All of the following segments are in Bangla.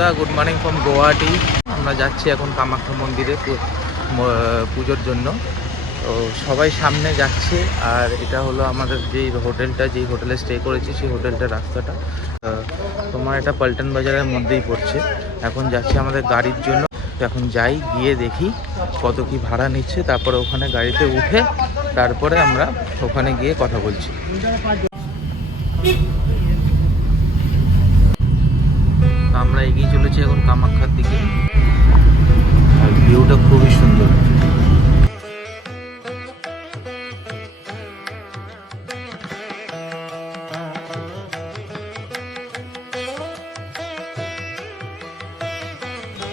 বন্ধুরা, গুড মর্নিং ফ্রম গুয়াহাটি। আমরা যাচ্ছি এখন কামাখ্যা মন্দিরে পুজোর জন্য। তো সবাই সামনে যাচ্ছে, আর এটা হলো আমাদের যেই হোটেলে স্টে করেছি সেই হোটেলটার রাস্তাটা। তোমার এটা পল্টন বাজারের মধ্যেই পড়ছে। এখন যাচ্ছি আমাদের গাড়ির জন্য। এখন যাই, গিয়ে দেখি কত কি ভাড়া নিচ্ছে, তারপরে ওখানে গাড়িতে উঠে তারপরে আমরা ওখানে গিয়ে কথা বলছি। আমরা এগিয়ে চলেছি এখন কামাখ্যার দিকে, আর ভিউটা খুবই সুন্দর।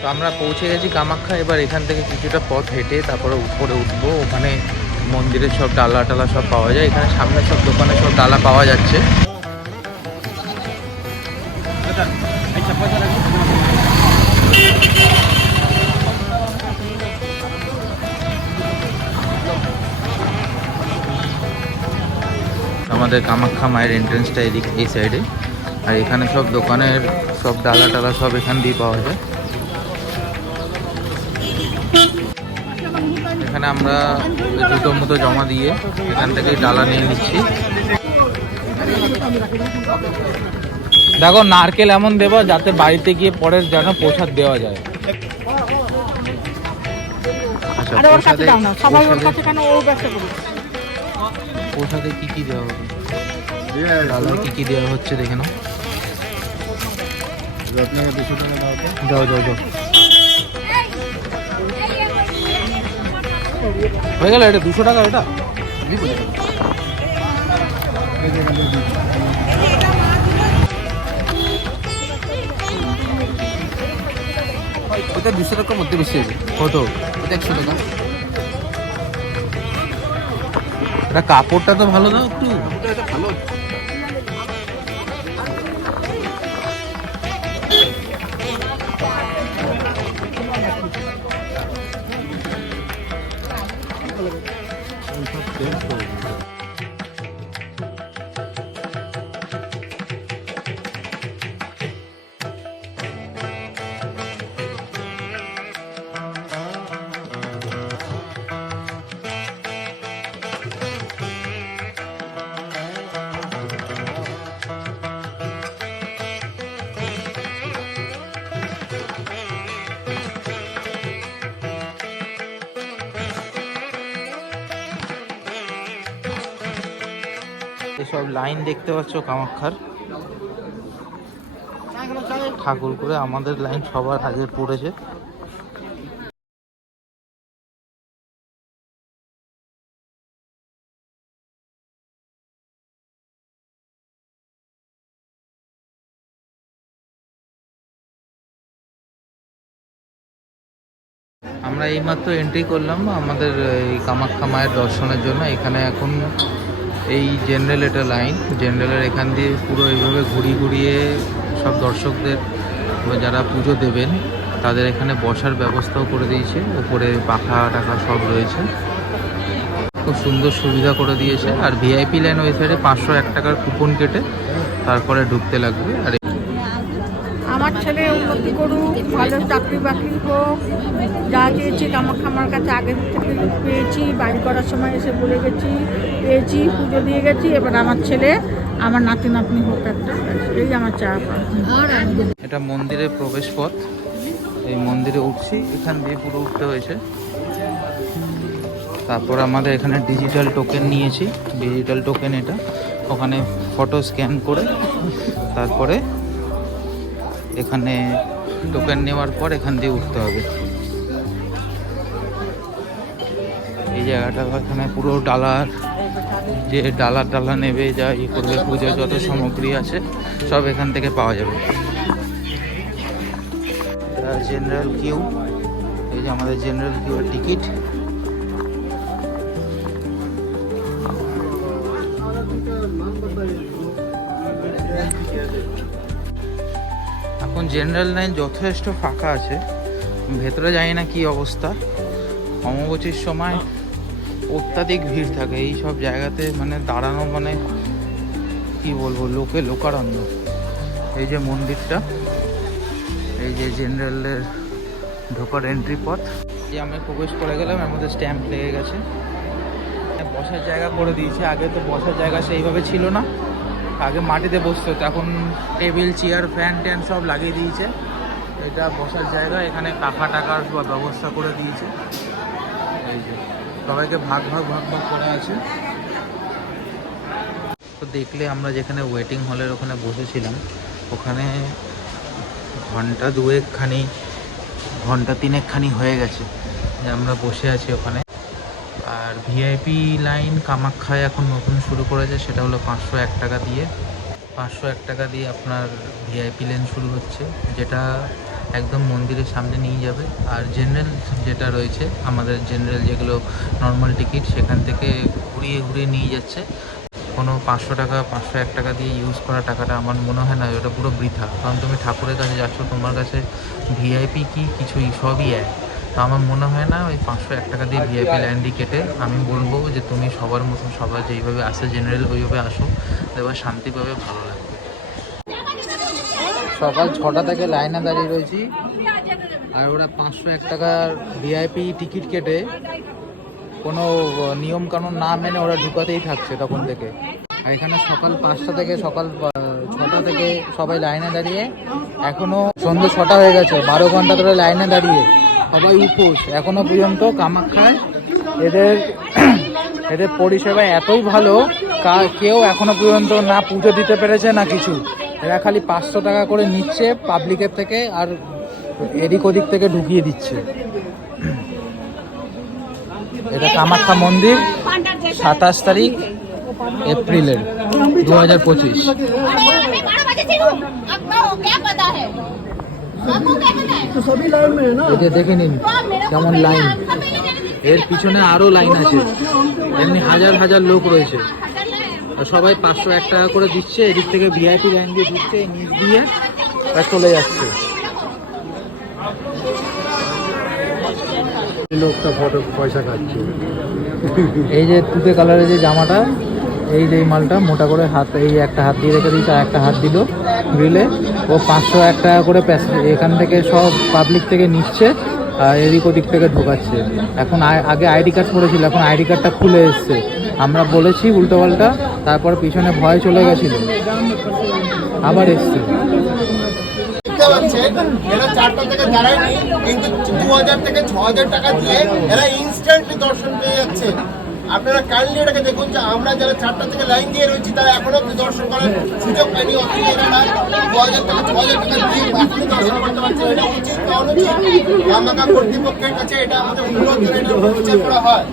তো আমরা পৌঁছে গেছি কামাখ্যা। এবার এখান থেকে কিছুটা পথ হেঁটে তারপরে উপরে উঠবো। ওখানে মন্দিরের সব ডালা টালা সব পাওয়া যায়। এখানে সামনে সব দোকানে সব ডালা পাওয়া যাচ্ছে। আমাদের কামাখ্যা মায়ের এন্ট্রেন্সটা এই সাইডে, আর এখানে সব দোকানের সব ডালা টালা সব এখান দিয়ে পাওয়া যায়। এখানে আমরা দুটো মতো জমা দিয়ে এখান থেকে ডালা নিয়ে নিচ্ছি। দেখো, নারকেল এমন দেবো যাতে বাড়িতে গিয়ে পরের যেন প্রসাদ দেওয়া যায়। আচ্ছা, প্রসাদে কি কি দেওয়া হবে, ডালায় কি কি দেওয়া হচ্ছে দেখে নাও। যাও যাও যাও, হয়ে গেল। এটা 200 টাকা। এটা ওটা 200 টাকার মধ্যে বেশি হবে। কত? ওটা 100 টাকা। এটা কাপড়টা তো ভালো দাও একটু। এটা ভালো। এসব লাইন দেখতে পাচ্ছ কামাখ্যার ঠাকুর করে, আমাদের লাইন সবার আগে পড়েছে। আমরা এইমাত্র এন্ট্রি করলাম আমাদের এই কামাখ্যা মায়ের দর্শনের জন্য। এখানে এখন এই জেনারেল এটা লাইন, জেনারেলের এখান দিয়ে পুরো এইভাবে ঘুরিয়ে সব দর্শকদের যারা পুজো দেবেন তাদের এখানে বসার ব্যবস্থাও করে দিয়েছে। উপরে পাখা টাখা সব রয়েছে, খুব সুন্দর সুবিধা করে দিয়েছে। আর ভিআইপি লাইন ওই সাইডে 501 টাকার কুপন কেটে তারপরে ঢুকতে লাগবে। আর আমার ছেলে উন্নতি করুক, ভালো চাকরি বাকরি হোক, যা চেয়েছি কামাখ্যা আমার কাছে আগে থেকে পেয়েছি। বাড়ি করার সময় এসে বলে গেছি, পেয়েছি, পুজো দিয়ে গেছি। এবার আমার ছেলে, আমার নাতি নাতনি হোক একটা, এই আমার চাওয়া। এটা মন্দিরের প্রবেশ পথ। এই মন্দিরে উঠছি, এখান দিয়ে পুরো উঠতে হয়েছে। তারপর আমাদের এখানে ডিজিটাল টোকেন নিয়েছি। ডিজিটাল টোকেন এটা, ওখানে ফটো স্ক্যান করে তারপরে এখানে টোকেন নেওয়ার পর এখান দিয়ে উঠতে হবে। এই জায়গাটা এখানে পুরো ডালার যে ডালা নেবে, যা ই করবে, পুজোর যত সামগ্রী আছে সব এখান থেকে পাওয়া যাবে। জেনারেল কিউ, এই যে আমাদের জেনারেল কিউর টিকিট। এখন জেনারেল লাইন যথেষ্ট ফাঁকা আছে, ভেতরে জানি না কি অবস্থা। অমাবস্যার সময় অত্যাধিক ভিড় থাকে এই সব জায়গাতে, মানে দাঁড়ানো মানে কি বলবো, লোকে লোকারণ্য। এই যে মন্দিরটা, এই যে জেনারেলের ঢোকার এন্ট্রি পথ, যে আমি প্রবেশ করে গেলাম, এর মধ্যে স্ট্যাম্প লেগে গেছে। বসার জায়গা করে দিয়েছে, আগে তো বসার জায়গা সেইভাবে ছিল না, আগে মাটিতে বসতো, এখন টেবিল চেয়ার ফ্যান ট্যান সব লাগিয়ে দিয়েছে। এটা বসার জায়গা, এখানে টাকার ব্যবস্থা করে দিয়েছে। এই যে সবাইকে ভাগ করে আছে। তো দেখলে আমরা যেখানে ওয়েটিং হলের ওখানে বসেছিলাম, ওখানে ঘন্টা তিনেকখানি হয়ে গেছে যে আমরা বসে আছি ওখানে। আর ভিআইপি লাইন কামাখ্যায় এখন নতুন শুরু করেছে, সেটা হলো 501 টাকা দিয়ে। 501 টাকা দিয়ে আপনার ভিআইপি লাইন শুরু হচ্ছে, যেটা একদম মন্দিরের সামনে নিয়ে যাবে। আর জেনারেল যেটা রয়েছে, আমাদের জেনারেল যেগুলো নর্মাল টিকিট, সেখান থেকে ঘুরিয়ে নিয়ে যাচ্ছে। কোনো 501 টাকা দিয়ে ইউজ করা টাকাটা আমার মনে হয় না, ওটা পুরো বৃথা। কারণ তুমি ঠাকুরের কাছে যাচ্ছ, তোমার কাছে ভিআইপি কি কিছুই সবই এক। তো আমার মনে হয় না ওই 501 টাকা দিয়ে ভিআইপি লাইনটি কেটে, আমি বলবো যে তুমি সবার মতন সবার যেইভাবে আসে জেনারেল ওইভাবে আসো, এবার শান্তি পাবে, ভালো লাগবে। সকাল 6টা থেকে লাইনে দাঁড়িয়ে রয়েছি, আর ওরা 501 টাকার ভিআইপি টিকিট কেটে কোনো নিয়ম কানুন না মেনে ওরা ঢুকাতেই থাকছে তখন থেকে। আর এখানে সকাল 5টা থেকে সকাল 6টা থেকে সবাই লাইনে দাঁড়িয়ে, এখনও সন্ধ্যে 6টা হয়ে গেছে, 12 ঘন্টা ধরে লাইনে দাঁড়িয়ে সবাই উপোস। এখনো পর্যন্ত কামাখ্যায় এদের পরিষেবা এতই ভালো, কেউ এখনো পর্যন্ত না পুজো দিতে পেরেছে না কিছু। এরা খালি 500 টাকা করে নিচ্ছে পাবলিকের থেকে, আর এদিক ওদিক থেকে ঢুকিয়ে দিচ্ছে। এটা কামাখ্যা মন্দির, 27 তারিখ এপ্রিলের 2025। এই যে দেখে নিন কেমন লাইন, এর পিছনে আরো লাইন আছে, এমনি হাজার লোক রয়েছে। সবাই 501 টাকা করে দিচ্ছে, এদিক থেকে ভিআইপি লাইন দিয়ে ঢুকছে, নিচ দিয়ে চলে যাচ্ছে। লোকটা ফটো পয়সা খাচ্ছে। এই যে তুতে কালারের যে জামাটা, এই যে মালটা মোটা করে হাত, এই একটা হাত দিয়ে রেখে দিয়েছে, আর একটা হাত দিল গ্রিলে। ও 501 টাকা করে এখান থেকে সব পাবলিক থেকে নিচ্ছে, আর এদিক ওদিক থেকে ঢোকাচ্ছে। এখন আগে আইডি কার্ড পড়েছিল, এখন আইডি কার্ডটা খুলে এসছে। আমরা বলেছি উল্টোপাল্টা, তারপর পিছনে ভয় চলে গেছিল, আবার এসছে। এরা 4টা থেকে দাঁড়ায়নি, কিন্তু 2000 থেকে 6000 টাকা দিয়ে এরা ইনস্ট্যান্টলি দর্শন পেয়ে যাচ্ছে। আপনারা কাইন্ডলি এটাকে দেখুন যে আমরা যারা 4টা থেকে লাইন দিয়ে রয়েছি, তারা এখনো অব্দি দর্শন করার সুযোগ পাইনি। অথচ এরা 2000 থেকে 6000 টাকা দিয়ে এখনই দর্শন করতে পারছে। এটা উচিত না অনুচিত, কামাখ্যা কর্তৃপক্ষের কাছে এটা আমাদের অনুরোধ, এটা প্রচার করা হয়।